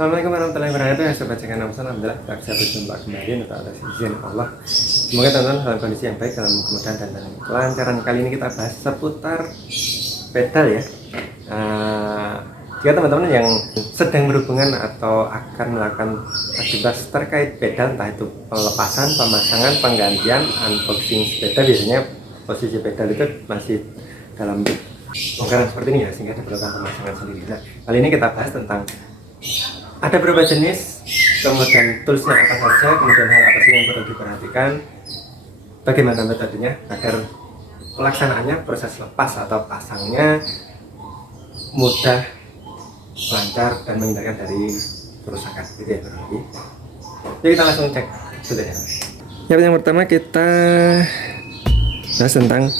Assalamualaikum warahmatullahi wabarakatuh ya sobat channel Alhamdulillah kita bisa berjumpa kembali untuk atas izin Allah. Semoga teman-teman dalam kondisi yang baik, dalam kemudahan dan dalam kelancaran. Kali ini kita bahas seputar pedal ya. Jika teman-teman yang sedang berhubungan atau akan melakukan aktivitas terkait pedal, entah itu pelepasan, pemasangan, penggantian, unboxing sepeda, biasanya posisi pedal itu masih dalam bongkaran seperti ini ya, sehingga diperlukan pemasangan sendiri. Nah, kali ini kita bahas tentang ada berapa jenis, kemudian toolsnya apa saja, kemudian hal apa sih yang perlu diperhatikan, bagaimana metodenya agar pelaksanaannya, proses lepas atau pasangnya mudah, lancar, dan menghindarkan dari kerusakan gitu ya berarti. Jadi kita langsung cek sudah ya. Yang pertama kita bahas tentang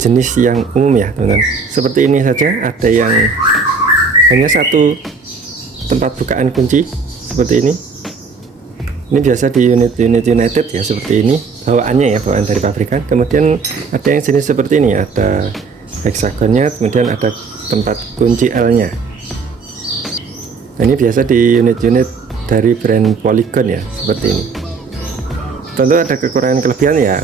jenis yang umum ya teman-teman. Seperti ini saja, ada yang hanya satu tempat bukaan kunci seperti ini. Ini biasa di unit United ya, seperti ini bawaannya ya, bawaan dari pabrikan. Kemudian ada yang jenis seperti ini, ada hexagonnya, kemudian ada tempat kunci L-nya. Nah, ini biasa di unit-unit dari brand Polygon ya, seperti ini. Tentu ada kekurangan kelebihan ya.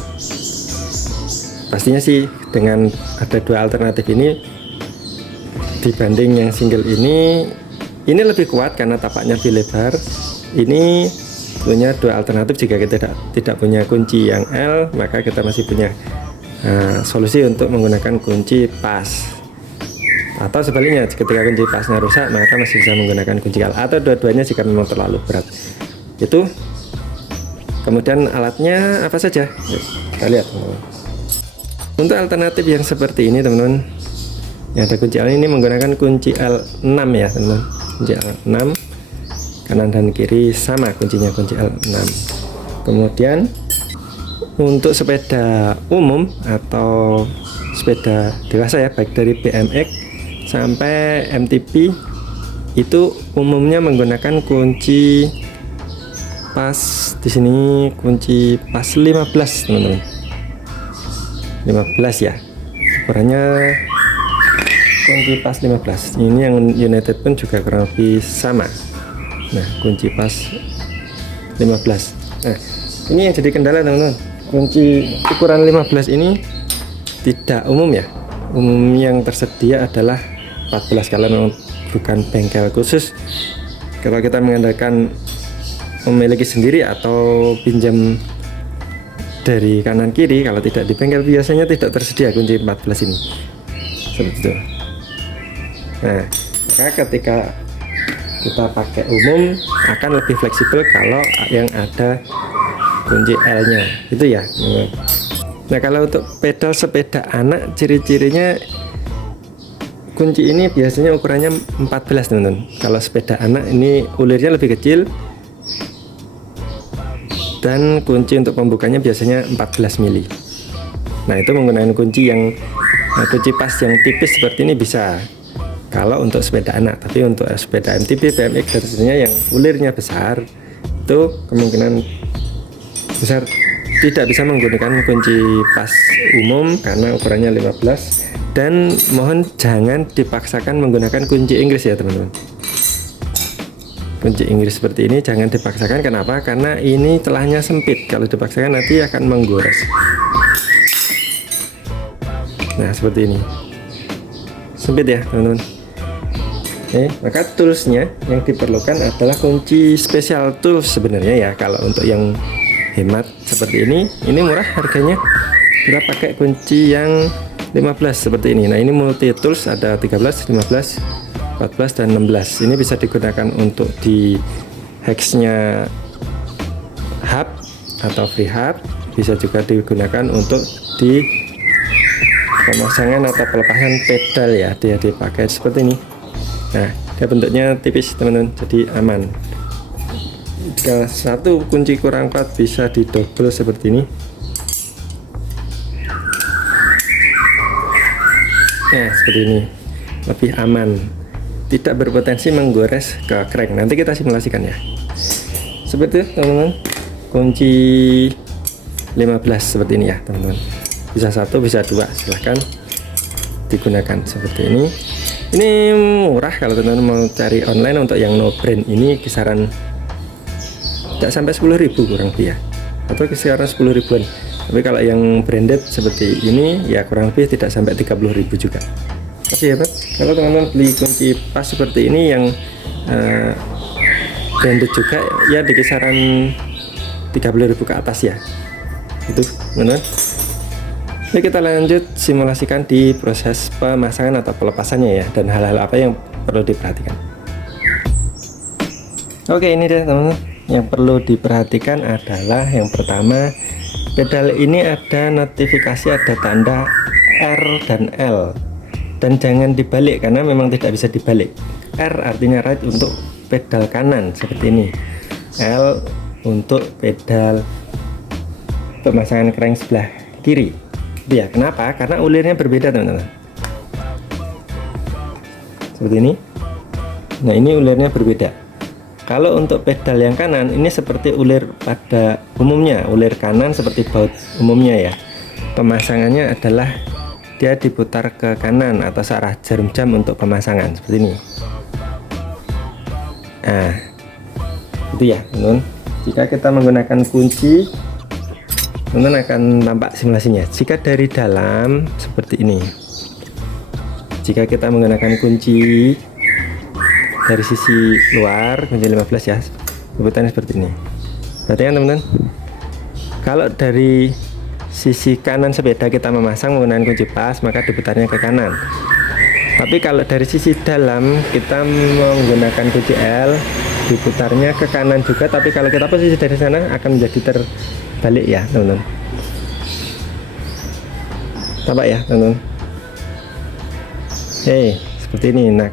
Pastinya sih dengan ada dua alternatif ini dibanding yang single ini lebih kuat karena tapaknya lebih lebar. Ini punya dua alternatif. Jika kita tidak punya kunci yang L, maka kita masih punya solusi untuk menggunakan kunci pas. Atau sebaliknya, ketika kunci pasnya rusak, maka masih bisa menggunakan kunci L. Atau dua-duanya jika memang terlalu berat. Itu. Kemudian alatnya apa saja? Yuk, kita lihat. Untuk alternatif yang seperti ini teman-teman, yang ada kunci L ini menggunakan kunci L6 ya teman-teman. Kunci L6 kanan dan kiri sama kuncinya, kunci L6. Kemudian untuk sepeda umum atau sepeda dewasa ya, baik dari BMX sampai MTB, itu umumnya menggunakan kunci pas. Di sini kunci pas 15 teman-teman, 15 ya ukurannya, kunci pas 15. Ini yang United pun juga kurang lebih sama. Nah, kunci pas 15. Nah, ini yang jadi kendala teman-teman. Kunci ukuran 15 ini tidak umum ya. Umum yang tersedia adalah 14 kalau memang bukan bengkel khusus. Kalau kita mengandalkan memiliki sendiri atau pinjam dari kanan kiri, kalau tidak di bengkel biasanya tidak tersedia kunci 14 ini. Seperti itu. Nah, maka ketika kita pakai umum akan lebih fleksibel kalau yang ada kunci L-nya itu ya. Nah, kalau untuk pedal sepeda anak, ciri-cirinya kunci ini biasanya ukurannya 14 teman-teman. Kalau sepeda anak ini ulirnya lebih kecil, dan kunci untuk pembukanya biasanya 14 mili. Nah, itu menggunakan kunci pas yang tipis seperti ini bisa kalau untuk sepeda anak. Tapi untuk sepeda MTB, BMX dan seterusnya yang ulirnya besar, itu kemungkinan besar tidak bisa menggunakan kunci pas umum karena ukurannya 15. Dan mohon jangan dipaksakan menggunakan kunci Inggris ya teman-teman. Kunci Inggris seperti ini jangan dipaksakan. Kenapa? Karena ini celahnya sempit. Kalau dipaksakan nanti akan menggores. Nah, seperti ini, sempit ya teman-teman. Maka toolsnya yang diperlukan adalah kunci special tools sebenarnya ya. Kalau untuk yang hemat seperti ini murah harganya. Kita pakai kunci yang 15 seperti ini. Nah, ini multi tools, ada 13, 15, 14 dan 16. Ini bisa digunakan untuk di hexnya hub atau free hub, bisa juga digunakan untuk di pemasangan atau pelepasan pedal ya. Dia dipakai seperti ini. Nah, dia bentuknya tipis teman-teman, jadi aman. Jika satu kunci kurang kuat bisa didobel seperti ini. Nah, seperti ini lebih aman, tidak berpotensi menggores ke crank. Nanti kita simulasikan ya. Seperti itu teman-teman. Kunci 15 seperti ini ya teman-teman. Bisa satu, bisa dua, silahkan digunakan seperti ini. Ini murah kalau teman-teman mau cari online untuk yang no brand ini kisaran tidak sampai 10.000 kurang lebih ya, atau kisaran 10 ribuan. Tapi kalau yang branded seperti ini ya kurang lebih tidak sampai 30.000 juga. Tapi ya Pak, kalau teman-teman beli kunci pas seperti ini yang branded juga ya di kisaran 30.000 ke atas ya. Itu teman-teman. Jadi kita lanjut simulasikan di proses pemasangan atau pelepasannya ya, dan hal-hal apa yang perlu diperhatikan. Oke, ini deh teman-teman. Yang perlu diperhatikan adalah yang pertama, pedal ini ada notifikasi, ada tanda R dan L, dan jangan dibalik karena memang tidak bisa dibalik. R artinya right untuk pedal kanan seperti ini, L untuk pedal pemasangan crank sebelah kiri. Ya, kenapa? Karena ulirnya berbeda teman-teman. Seperti ini. Nah, ini ulirnya berbeda. Kalau untuk pedal yang kanan ini seperti ulir pada umumnya, ulir kanan seperti baut umumnya ya. Pemasangannya adalah dia diputar ke kanan atau searah jarum jam untuk pemasangan seperti ini. Nah, itu ya teman-teman. Jika kita menggunakan kunci, teman-teman akan tampak simulasinya. Jika dari dalam seperti ini, jika kita menggunakan kunci dari sisi luar, kunci 15 ya, putarnya seperti ini. Perhatikan teman-teman, kalau dari sisi kanan sepeda kita memasang menggunakan kunci pas, maka diputarnya ke kanan. Tapi kalau dari sisi dalam kita menggunakan kunci L, diputarnya ke kanan juga, tapi kalau kita posisi dari sana akan menjadi terbalik ya teman-teman. Tampak ya teman-teman. Seperti ini. Nah,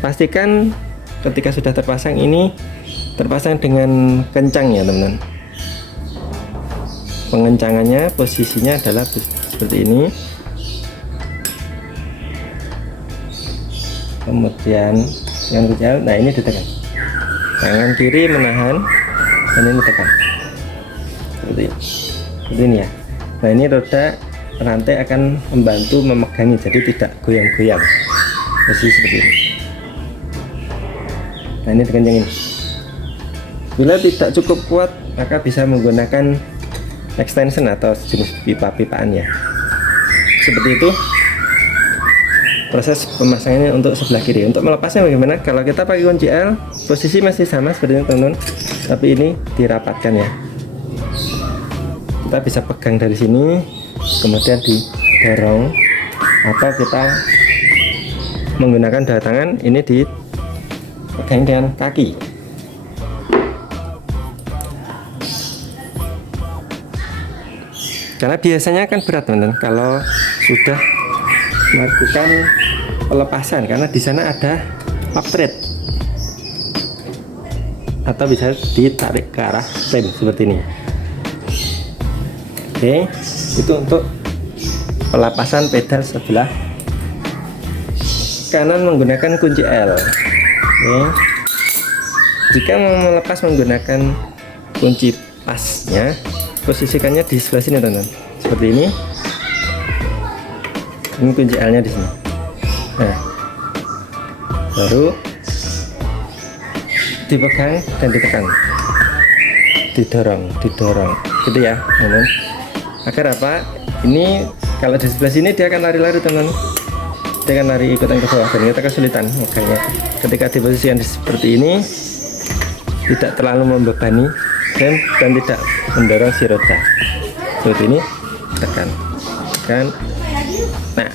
pastikan ketika sudah terpasang ini terpasang dengan kencang ya teman-teman. Pengencangannya posisinya adalah seperti ini. Kemudian dengan kunci L, nah ini ditekan. Tangan kiri menahan dan ini tekan. Seperti ini ya. Nah, ini roda rantai akan membantu memegangi, jadi tidak goyang-goyang. Posisi seperti ini. Nah, ini dikencangin. Bila tidak cukup kuat, maka bisa menggunakan extension atau jenis pipa-pipaan ya. Seperti itu proses pemasangannya untuk sebelah kiri. Untuk melepasnya bagaimana? Kalau kita pakai kunci L, posisi masih sama seperti ini teman-teman, tapi ini dirapatkan ya. Kita bisa pegang dari sini, kemudian didorong, atau kita menggunakan dua tangan ini dipegang dengan kaki. Karena biasanya kan berat teman-teman kalau sudah melakukan pelepasan, karena di sana ada upgrade atau bisa ditarik ke arah rem seperti ini. Oke, itu untuk pelepasan pedal sebelah kanan menggunakan kunci L. Oke. Jika mau melepas menggunakan kunci pasnya, posisikannya di sebelah sini teman-teman, seperti ini. Ini kunci L nya di sini. Nah, baru dipegang dan ditekan, didorong gitu ya teman-teman. Agar apa? Ini kalau di sebelah sini dia akan lari-lari teman-teman, dia akan lari ikutan ke bawah dan kita kesulitan. Makanya ketika diposisikan seperti ini tidak terlalu membebani dan tidak mendorong si roda. Seperti ini, tekan. Nah,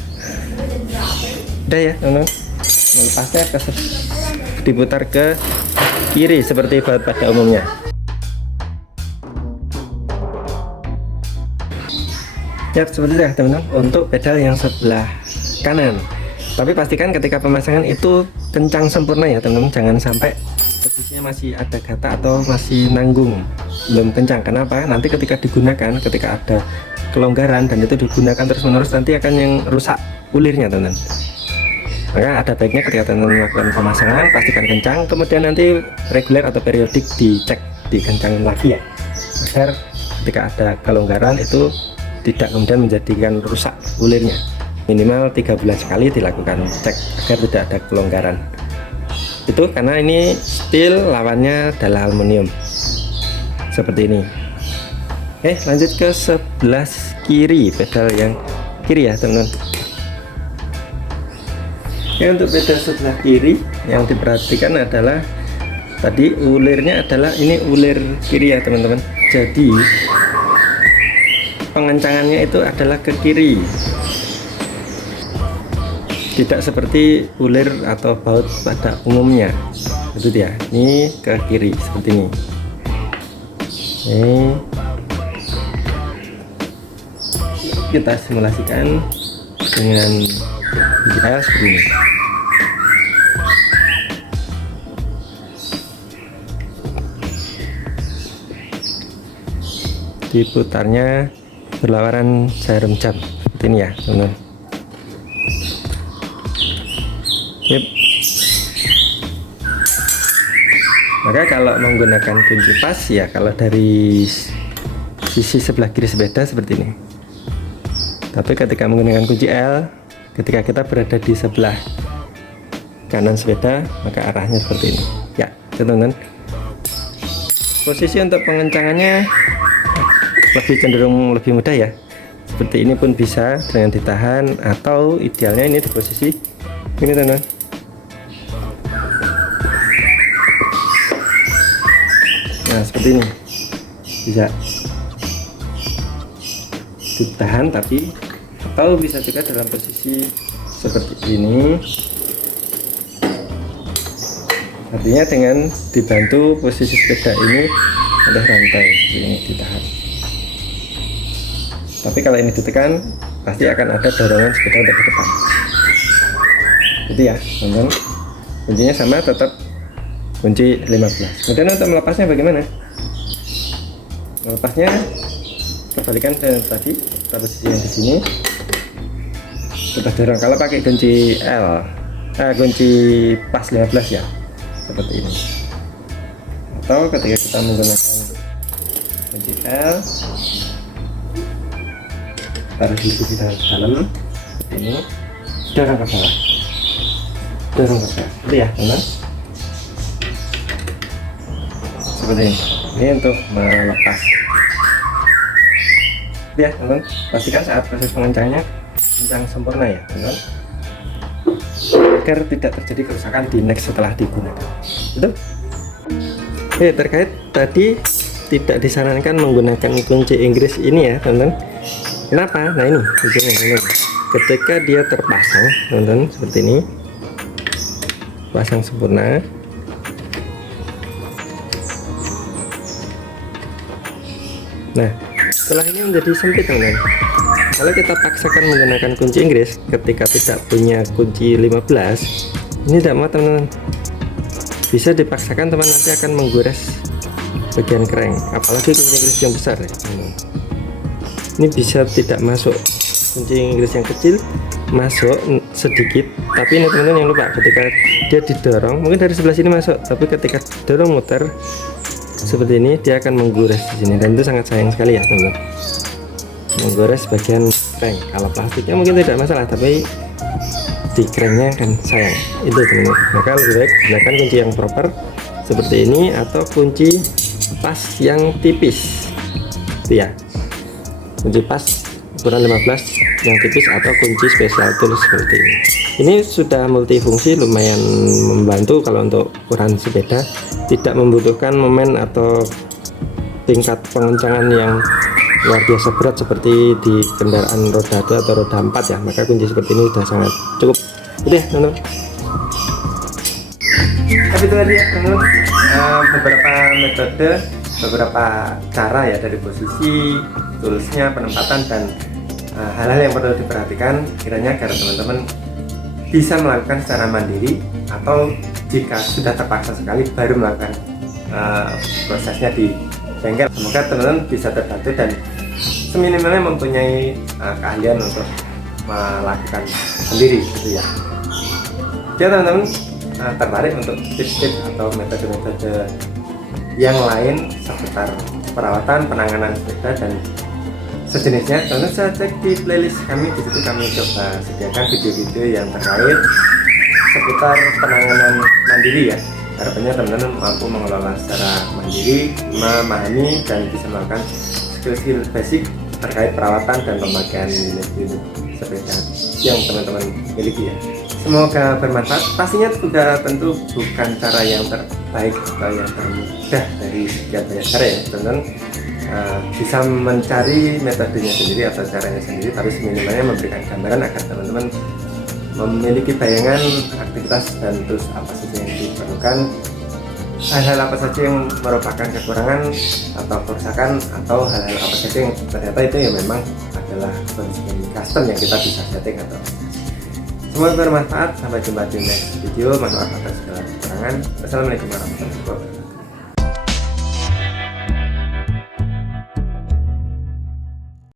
udah ya teman-teman. Melepasnya diputar ke kiri seperti pada umumnya. Ya, seperti itu ya teman-teman untuk pedal yang sebelah kanan. Tapi pastikan ketika pemasangan itu kencang sempurna ya teman-teman, jangan sampai posisinya masih ada gata atau masih nanggung, belum kencang. Kenapa? Nanti ketika digunakan, ketika ada kelonggaran dan itu digunakan terus-menerus, nanti akan yang rusak ulirnya teman-teman. Maka ada baiknya ketika teman-teman melakukan pemasangan pastikan kencang, kemudian nanti reguler atau periodik dicek, dikencangin lagi ya, agar ketika ada kelonggaran itu tidak kemudian menjadikan rusak ulirnya. minimal 3 bulan sekali dilakukan cek agar tidak ada kelonggaran. Itu karena ini steel, lawannya adalah aluminium seperti ini. Oke, lanjut ke sebelah kiri, pedal yang kiri ya teman-teman. Oke, untuk pedal sebelah kiri yang diperhatikan adalah tadi ulirnya adalah ini ulir kiri ya teman-teman. Jadi pengencangannya itu adalah ke kiri, tidak seperti ulir atau baut pada umumnya. Itu dia, ini ke kiri seperti ini. Ini kita simulasikan dengan DJI seperti ini. Diputarnya berlawanan jarum jam seperti ini ya teman-teman. Yep. Maka kalau menggunakan kunci pas ya, kalau dari sisi sebelah kiri sepeda seperti ini. Tapi ketika menggunakan kunci L, ketika kita berada di sebelah kanan sepeda, maka arahnya seperti ini. Ya, teman-teman. Posisi untuk pengencangannya lebih cenderung lebih mudah ya. Seperti ini pun bisa dengan ditahan, atau idealnya ini di posisi ini teman-teman. Nah seperti ini bisa ditahan, tapi atau bisa juga dalam posisi seperti ini, artinya dengan dibantu posisi sepeda ini ada rantai seperti ini ditahan. Tapi kalau ini ditekan pasti akan ada dorongan sepeda untuk ke depan. Itu ya teman-teman, kuncinya sama, tetap kunci 15. Kemudian untuk melepasnya bagaimana? Melepasnya kebalikan dengan tadi, kita posisi yang di sini, kita dorong. Kalau pakai kunci kunci pas 15 ya, seperti ini. Atau ketika kita menggunakan kunci L, taruh di sisi dalam seperti ini, dorong ke bawah, dorong ke bawah, itu ya teman. Seperti ini. Ini untuk melepas. Ya teman, pastikan saat proses pengencangannya kencang sempurna ya teman, agar tidak terjadi kerusakan di next setelah digunakan. Itu. Oke, terkait tadi tidak disarankan menggunakan kunci Inggris ini ya teman. Kenapa? Nah ini kuncinya teman. Ketika dia terpasang teman, seperti ini, pasang sempurna. Nah, setelah ini menjadi sempit teman-teman. Kalau kita paksakan menggunakan kunci Inggris ketika tidak punya kunci 15, ini tidak mau teman-teman. Bisa dipaksakan teman, nanti akan menggores bagian crank, apalagi kunci Inggris yang besar ya teman-teman. Ini bisa tidak masuk. Kunci Inggris yang kecil masuk sedikit, tapi ini teman-teman yang lupa, ketika dia didorong, mungkin dari sebelah sini masuk, tapi ketika didorong muter seperti ini, dia akan menggores di sini, dan itu sangat sayang sekali ya teman-teman, menggores bagian crank. Kalau plastiknya mungkin tidak masalah, tapi di cranknya kan sayang, itu teman-teman. Maka lebih baik gunakan kunci yang proper seperti ini, atau kunci pas yang tipis itu ya, kunci pas ukuran 15 yang tipis, atau kunci special tool seperti ini. Ini sudah multifungsi, lumayan membantu kalau untuk ukuran sepeda, tidak membutuhkan momen atau tingkat pengencangan yang luar biasa berat seperti di kendaraan roda 2 atau roda 4 ya. Maka kunci seperti ini sudah sangat cukup. Udah teman-teman. Tapi itu tadi ya teman-teman, beberapa metode, beberapa cara ya, dari posisi, toolsnya, penempatan, dan hal-hal yang perlu diperhatikan kiranya agar teman-teman bisa melakukan secara mandiri, atau jika sudah terpaksa sekali baru melakukan prosesnya di bengkel. Semoga teman-teman bisa terbantu dan seminimalnya mempunyai keahlian untuk melakukan sendiri gitu ya. Jika teman-teman tertarik untuk tips-tips atau metode-metode yang lain seputar perawatan, penanganan sepeda, dan sejenisnya, teman-teman bisa cek di playlist kami. Di situ kami coba sediakan video-video yang terkait seputar penanganan mandiri ya. Harapannya teman-teman mampu mengelola secara mandiri, memahami dan bisa melakukan skill-skill basic terkait perawatan dan pemakaian unit sepeda yang teman-teman miliki ya. Semoga bermanfaat. Pastinya juga tentu bukan cara yang terbaik atau yang termudah dari sekian banyak cara ya, teman-teman. Bisa mencari metodenya sendiri atau caranya sendiri, tapi seminimalnya memberikan gambaran agar teman-teman memiliki bayangan aktivitas dan terus apa saja yang diperlukan, hal-hal apa saja yang merupakan kekurangan atau kerusakan, atau hal-hal apa saja yang ternyata itu ya memang adalah kondisi custom yang kita bisa setting atau semoga bermanfaat. Sampai jumpa di next video. Mohon maaf atas segala kekurangan. Wassalamualaikum warahmatullahi wabarakatuh.